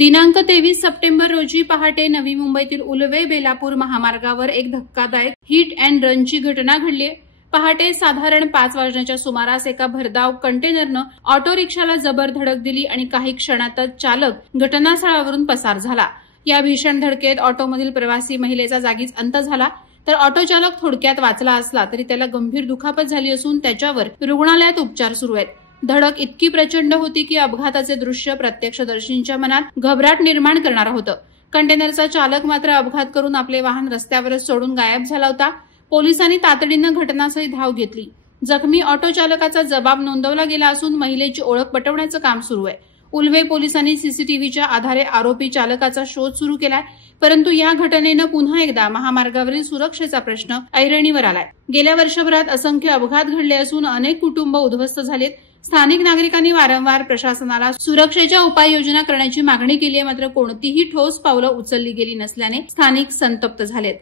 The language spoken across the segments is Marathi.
दिनांक 23 सप्टेंबर रोजी पहाटे नवी मुंबईतील उलवे बेलापूर महामार्गावर एक धक्कादायक हिट अँड रनची घटना घडली। पहाटे साधारण 5 वाजण्याच्या सुमारास एका भरधाव कंटेनरनं ऑटो रिक्षाला जबर धडक दिली आणि काही क्षणातच चालक घटनास्थळावरून पसार झाला। या भीषण धडकेत ऑटोमधील प्रवासी महिलेचा जागीच अंत झाला, तर ऑटो चालक थोडक्यात वाचला असला तरी त्याला गंभीर दुखापत झाली असून त्याच्यावर रुग्णालयात उपचार सुरू आहेत। धडक इतकी प्रचंड होती की अपघाताचे दृश्य प्रत्यक्षदर्शींच्या मनात घबराट निर्माण करणारं होतं। कंटेनरचा चालक मात्र अपघात करून आपले वाहन रस्त्यावरच सोडून गायब झाला होता। पोलिसांनी तातडीनं घटनास्थळी धाव घेतली। जखमी ऑटो चालकाचा जबाब नोंदवला गेला असून महिलेची ओळख पटवण्याचं काम सुरू आहे। उलवे पोलिसांनी सीसीटीव्हीच्या आधारे आरोपी चालकाचा शोध सुरू केलाय, परंतु या घटनेनं पुन्हा एकदा महामार्गावरील सुरक्षेचा प्रश्न ऐरणीवर आलाय। गेल्या वर्षभरात असंख्य अपघात घडले असून अनेक कुटुंब उद्ध्वस्त झालेत। स्थानिक नागरिकांनी वारंवार प्रशासनाला सुरक्षेच्या उपाययोजना करण्याची मागणी केली आहे, मात्र कोणतीही ठोस पावलं उचलली गेली नसल्याने स्थानिक संतप्त झालेत।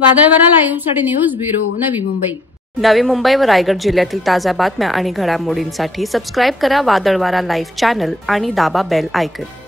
वादळवारा लाईव्हसाठी न्यूज ब्युरो, नवी मुंबई। नवी मुंबई व रायगड जिल्ह्यातील ताज्या बातम्या आणि घडामोडींसाठी सबस्क्राईब करा वादळवारा लाईव्ह चॅनल आणि दाबा बेल आयकॉन।